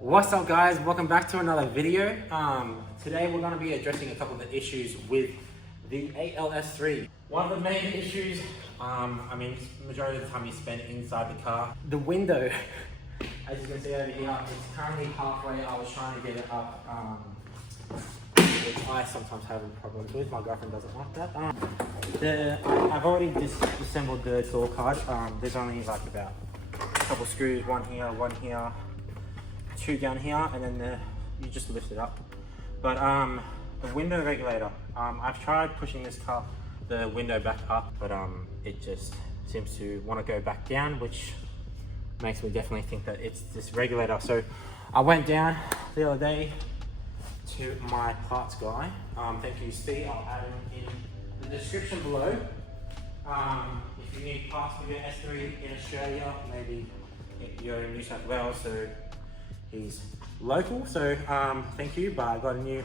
What's up guys, welcome back to another video. Today we're going to be addressing a couple of the issues with the Audi S3. One of the main issues, majority of the time you spend inside the car. The window, as you can see over here, it's currently halfway. I was trying to get it up, which I sometimes have problems with. My girlfriend doesn't like that. I've already disassembled the door card. There's only like about a couple screws, one here, two down here, and then you just lift it up. But the window regulator, I've tried pushing the window back up, but it just seems to want to go back down, which makes me definitely think that it's this regulator. So I went down the other day to my parts guy. Thank you, Steve. I'll add him in the description below. If you need parts for your S3 in Australia, maybe you're in New South Wales, so he's local, so thank you, but I got a new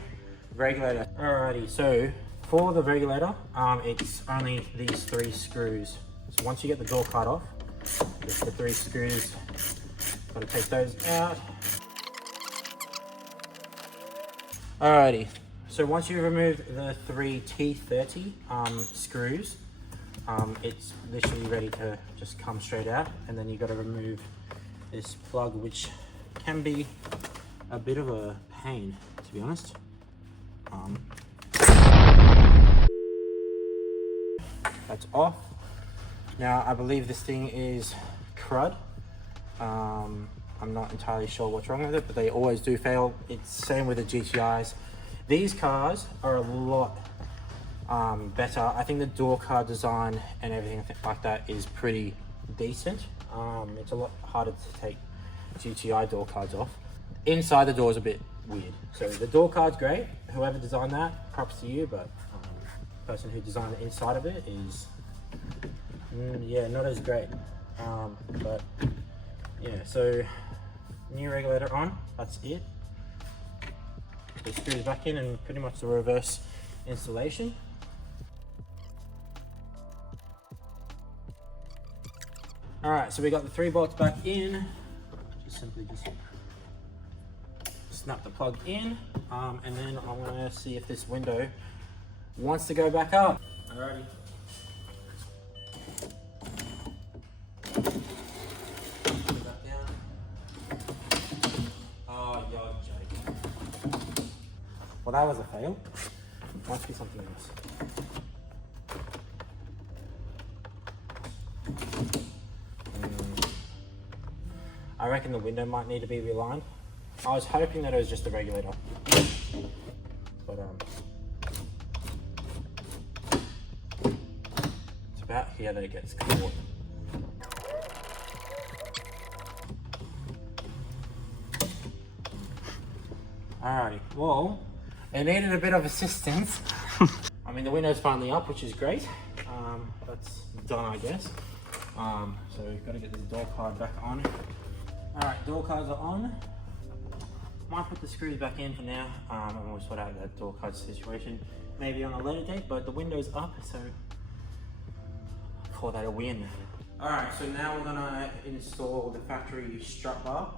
regulator. Alrighty, so for the regulator, it's only these 3 screws. So once you get the door card off, it's the 3 screws. Gotta take those out. Alrighty, so once you remove the 3 T30 screws, it's literally ready to just come straight out, and then you gotta remove this plug, which can be a bit of a pain, to be honest. That's off. Now I believe this thing is crud. I'm not entirely sure what's wrong with it, but they always do fail. It's the same with the GTIs. These cars are a lot better. I think the door card design and everything like that is pretty decent. It's a lot harder to take GTI door cards off. Inside the door is a bit weird. So the door card's great. Whoever designed that, props to you, but the person who designed the inside of it is, yeah, not as great. But yeah, so new regulator on, that's it. The screws back in and pretty much the reverse installation. All right, so we got the 3 bolts back in. Simply just snap the plug in, and then I'm gonna see if this window wants to go back up. Alrighty. Put that down. Oh, you're joking. Well, that was a fail. Must be something else. I reckon the window might need to be realigned. I was hoping that it was just the regulator, but it's about here that it gets caught. Alrighty, well, it needed a bit of assistance. I mean, the window's finally up, which is great. That's done, I guess. So we've got to get this door card back on. Alright, door cards are on. Might put the screws back in for now, and we'll sort out that door card situation maybe on a later date, but the window's up, so I call that a win. Alright, so now we're gonna install the factory strut bar.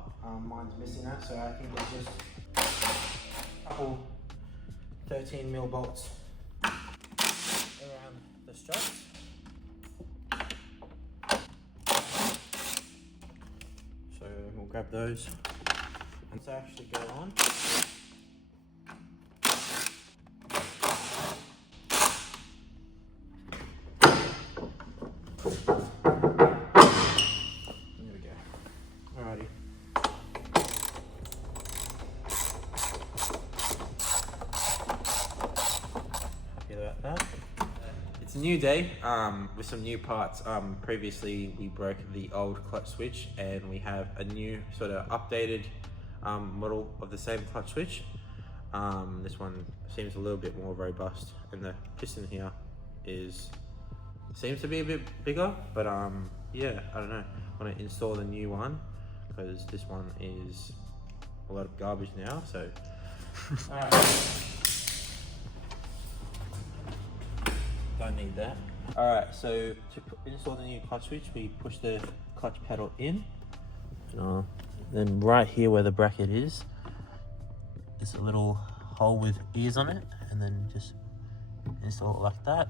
Mine's missing that, so I think there's just a couple 13mm bolts around the struts. So we'll grab those and to actually go on. There we go. Alrighty. Happy about that. It's a new day with some new parts. Previously we broke the old clutch switch, and we have a new sort of updated model of the same clutch switch. This one seems a little bit more robust, and the piston here seems to be a bit bigger, but yeah, I don't know. I want to install the new one because this one is a lot of garbage now, so alright. Don't need that. Alright, so to install the new clutch switch, we push the clutch pedal in. And I'll Then right here where the bracket is a little hole with ears on it, and then just install it like that.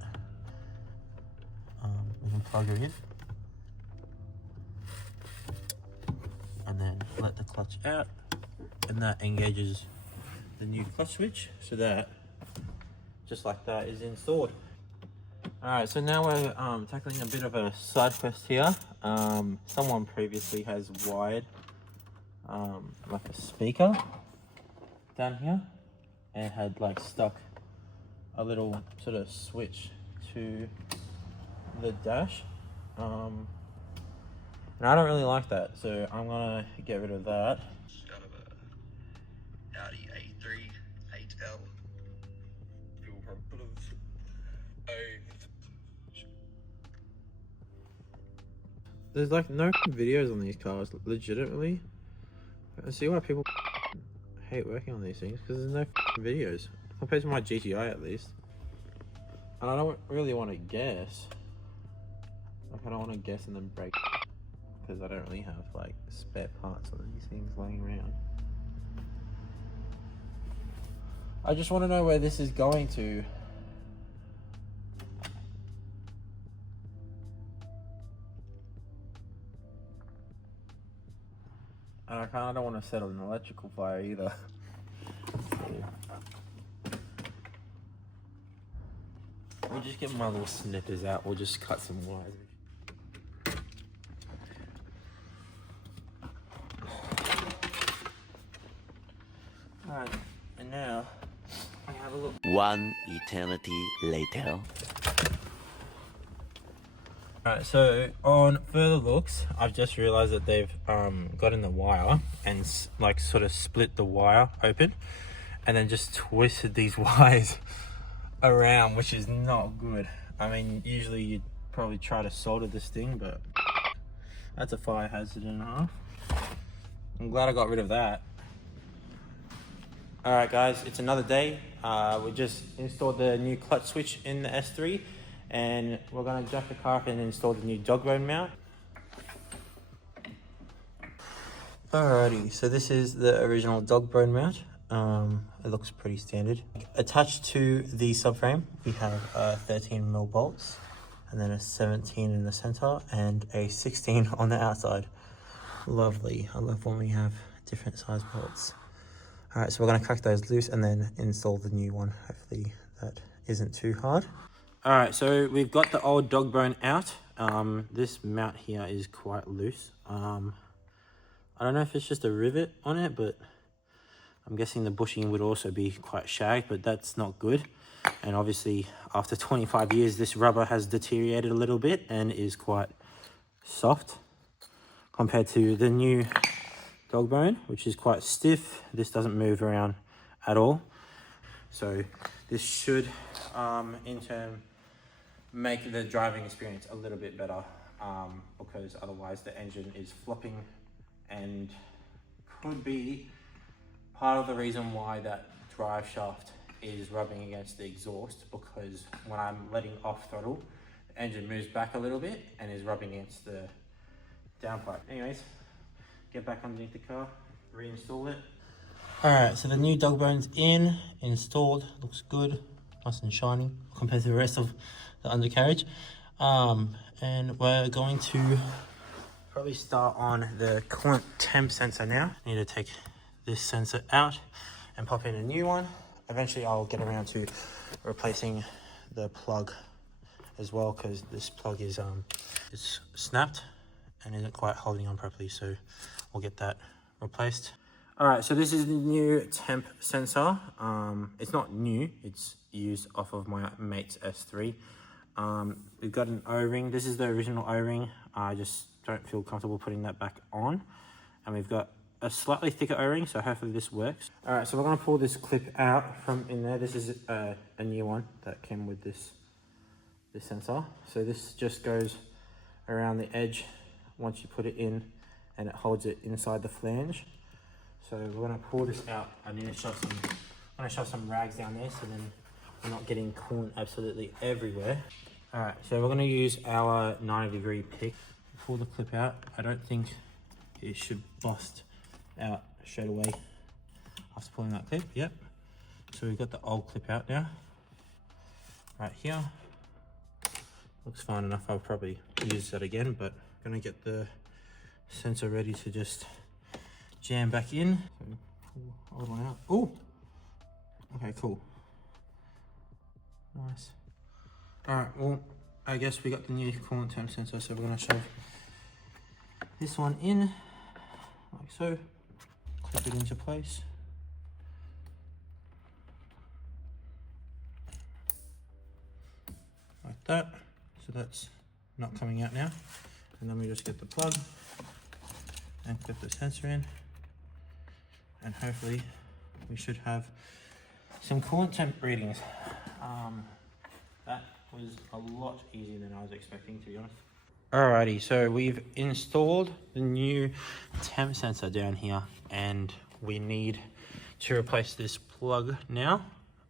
We can plug it in and then let the clutch out, and that engages the new clutch switch, so that just like that is installed. Alright, so now we're tackling a bit of a side quest here. Someone previously has wired like a speaker down here, and had like stuck a little sort of switch to the dash, and I don't really like that, so I'm gonna get rid of that. Out of a Audi A3 8L. There's like no videos on these cars, legitimately. I see why people hate working on these things, because there's no videos compared to my GTI at least. And I don't really want to guess. Like, I don't want to guess and then break, because I don't really have like spare parts on these things laying around. I just want to know where this is going to. And I kind of don't want to set an electrical fire either. We'll just get my little snippers out. We'll just cut some wires. Alright, and now I have a look. One eternity later. Alright, so on further looks, I've just realized that they've gotten the wire and like sort of split the wire open, and then just twisted these wires around, which is not good. I mean, usually you'd probably try to solder this thing, but that's a fire hazard and a half. I'm glad I got rid of that. Alright guys, it's another day. We just installed the new clutch switch in the S3, and we're going to jack the car up and install the new dog bone mount. Alrighty, so this is the original dog bone mount. It looks pretty standard. Attached to the subframe, we have 13mm bolts, and then a 17 in the center and a 16 on the outside. Lovely. I love when we have different size bolts. Alright, so we're going to crack those loose and then install the new one. Hopefully that isn't too hard. Alright, so we've got the old dog bone out. This mount here is quite loose. I don't know if it's just a rivet on it, but I'm guessing the bushing would also be quite shagged, but that's not good. And obviously after 25 years, this rubber has deteriorated a little bit and is quite soft compared to the new dog bone, which is quite stiff. This doesn't move around at all. So this should, in turn, make the driving experience a little bit better, because otherwise the engine is flopping and could be part of the reason why that drive shaft is rubbing against the exhaust, because when I'm letting off throttle, the engine moves back a little bit and is rubbing against the downpipe. Anyways, get back underneath the car, reinstall it. Alright, so the new dog bone's installed, looks good, nice and shiny compared to the rest of the undercarriage. And we're going to probably start on the Coolant temp sensor now. I need to take this sensor out and pop in a new one. Eventually I'll get around to replacing the plug as well, because this plug is it's snapped and isn't quite holding on properly, so we'll get that replaced. Alright, so this is the new temp sensor. It's not new, it's used off of my mate's S3. We've got an O-ring. This is the original O-ring. I just don't feel comfortable putting that back on. And we've got a slightly thicker O-ring, so hopefully this works. Alright, so we're going to pull this clip out from in there. This is a new one that came with this sensor. So this just goes around the edge once you put it in, and it holds it inside the flange. So we're going to pull this out. I need to shove some rags down there, so then we're not getting coolant absolutely everywhere. Alright, so we're going to use our 90-degree pick. Pull the clip out. I don't think it should bust out straight away after pulling that clip. Yep. So we've got the old clip out now. Right here. Looks fine enough. I'll probably use that again, but I'm gonna get the sensor ready to just jam back in. So pull old one out. Oh, okay, cool. Nice. All right, well, I guess we got the new coolant temp sensor, so we're gonna shove this one in, like so. Clip it into place. Like that. So that's not coming out now. And then we just get the plug and clip the sensor in. And hopefully we should have some coolant temp readings. That was a lot easier than I was expecting, to be honest. Alrighty, so we've installed the new temp sensor down here, and we need to replace this plug now.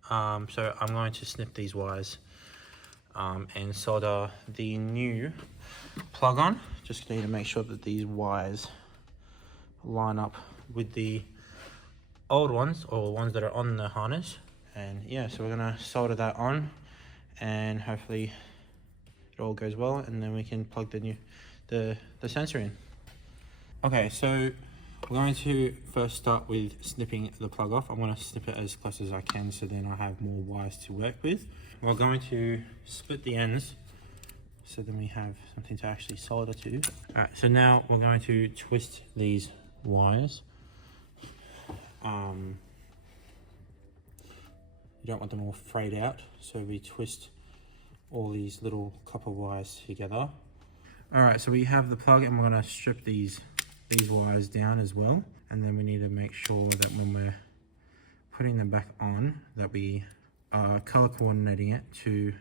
So I'm going to snip these wires and solder the new plug on. Just need to make sure that these wires line up with the old ones, or ones that are on the harness. And yeah, so we're gonna solder that on, and hopefully it all goes well, and then we can plug the sensor in. Okay, so we're going to first start with snipping the plug off. I'm going to snip it as close as I can, so then I have more wires to work with. We're going to split the ends, so then we have something to actually solder to. Alright, so now we're going to twist these wires. You don't want them all frayed out, so we twist all these little copper wires together. Alright, so we have the plug, and we're going to strip these wires down as well, and then we need to make sure that when we're putting them back on, that we are color coordinating it to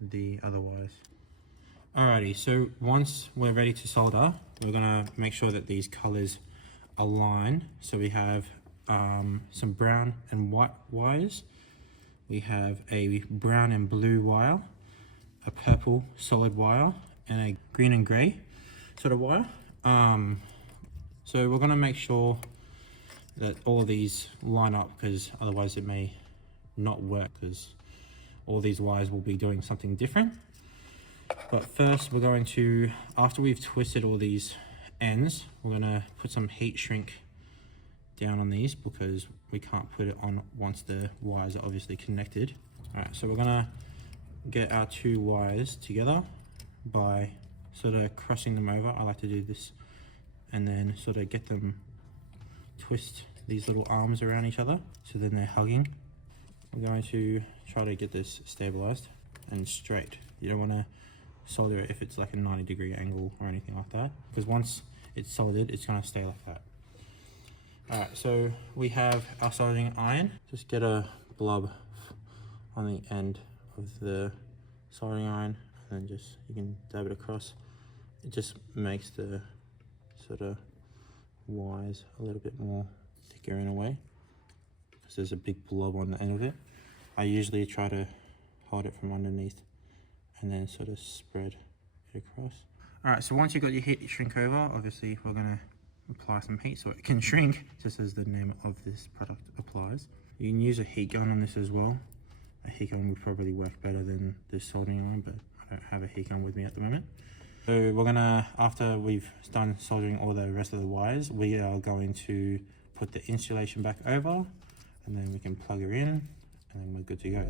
the other wires. Alrighty, so once we're ready to solder, we're going to make sure that these colors align. So we have some brown and white wires, we have a brown and blue wire, a purple solid wire, and a green and gray sort of wire. So we're going to make sure that all of these line up, because otherwise it may not work, because all these wires will be doing something different. But first we're going to, after we've twisted all these ends, we're going to put some heat shrink down on these, because we can't put it on once the wires are obviously connected. Alright, so we're going to get our two wires together by sort of crossing them over. I like to do this, and then sort of get them, twist these little arms around each other, so then they're hugging. We're going to try to get this stabilized and straight. You don't want to solder it if it's like a 90-degree angle or anything like that, because once it's soldered, it's going to stay like that. Alright, so we have our soldering iron. Just get a blob on the end of the soldering iron, and then just, you can dab it across. It just makes the sort of wires a little bit more thicker in a way, because there's a big blob on the end of it. I usually try to hold it from underneath and then sort of spread it across. Alright, so once you've got your heat shrink over, obviously we're going to apply some heat so it can shrink, just as the name of this product applies. You can use a heat gun on this as well. A heat gun would probably work better than this soldering iron, but I don't have a heat gun with me at the moment. So we're gonna, after we've done soldering all the rest of the wires, we are going to put the insulation back over, and then we can plug her in, and then we're good to go.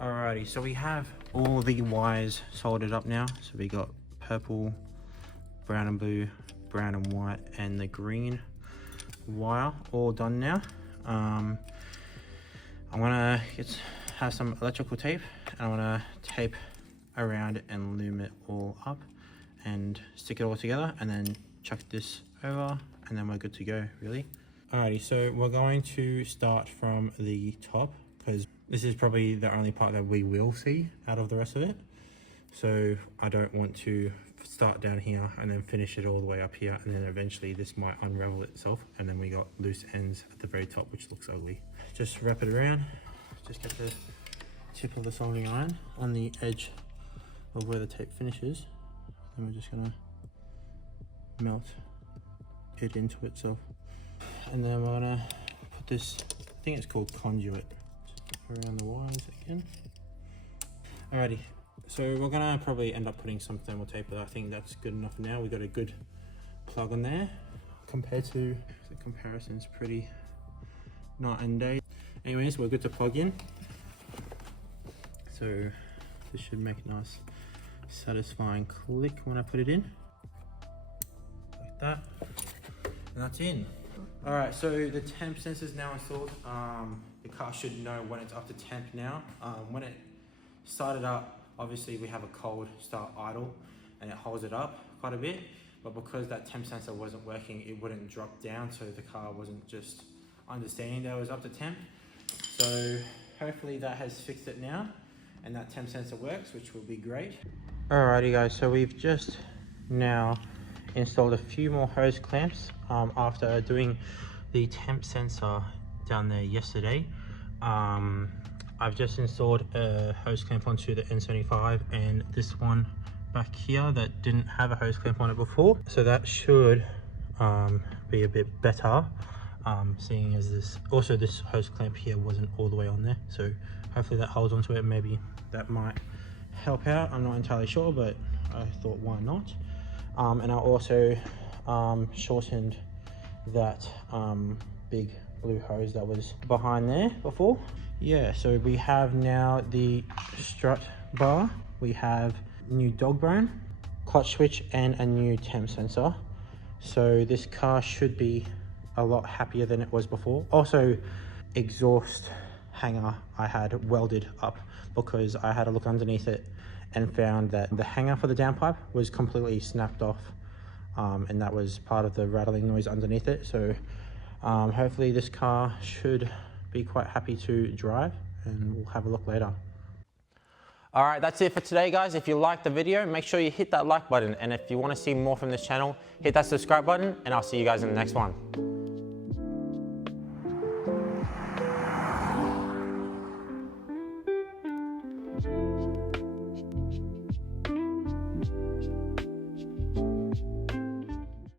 Alrighty, so we have all the wires soldered up now. So we got purple, brown and blue, brown and white, and the green wire all done now. I'm gonna have some electrical tape, and I'm gonna tape around it and loom it all up and stick it all together, and then chuck this over, and then we're good to go, really. Alrighty, so we're going to start from the top, because this is probably the only part that we will see out of the rest of it. So I don't want to start down here and then finish it all the way up here, and then eventually this might unravel itself, and then we got loose ends at the very top, which looks ugly. Just wrap it around, just get the tip of the soldering iron on the edge of where the tape finishes, and we're just gonna melt it into itself. And then we're gonna put this, I think it's called conduit, around the wires again. Alrighty, so we're gonna probably end up putting some thermal tape, but I think that's good enough for now. We got a good plug on there compared to the comparison's pretty night and day. Anyways, we're good to plug in. So this should make a nice satisfying click when I put it in, like that, and that's in. All right, so the temp sensor is now installed. The car should know when it's up to temp now. When it started up, obviously we have a cold start idle and it holds it up quite a bit, but because that temp sensor wasn't working, it wouldn't drop down, so the car wasn't just understanding that it was up to temp. So hopefully that has fixed it now and that temp sensor works, which will be great. Alrighty guys, so we've just now installed a few more hose clamps after doing the temp sensor down there yesterday. I've just installed a hose clamp onto the N75 and this one back here that didn't have a hose clamp on it before, so that should be a bit better, seeing as this hose clamp here wasn't all the way on there, so hopefully that holds onto it. Maybe that might help out, I'm not entirely sure, but I thought why not. And I also shortened that big blue hose that was behind there before. Yeah, so we have now the strut bar, we have new dog bone, clutch switch, and a new temp sensor. So this car should be a lot happier than it was before. Also, exhaust hanger I had welded up because I had a look underneath it and found that the hanger for the downpipe was completely snapped off, and that was part of the rattling noise underneath it. So hopefully this car should be quite happy to drive, and we'll have a look later. All right, that's it for today, guys. If you liked the video, make sure you hit that like button, and if you want to see more from this channel, hit that subscribe button, and I'll see you guys in the next one.